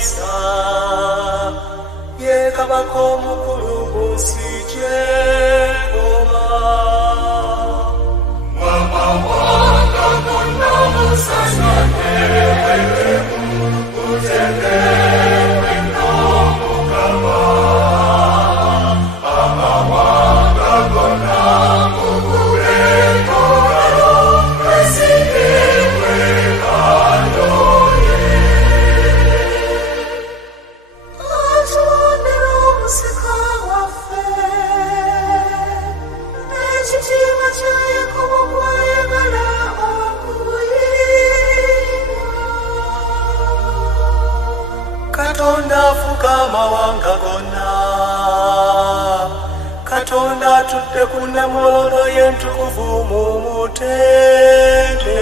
musa ye kabaka omukulu ku nsi gy'egoma amawanga gonna musanyuke mutegewe n'omukama amawanga gonna mubuleko mwesigewe kaloye atondera omusika waffe n'ekitiibwa kya Yakobo gw'ayagala okuyimba. Katonda afuga amawanga gonna, Katonda atudde ku nnamulondo y'entukuvu mu mutende.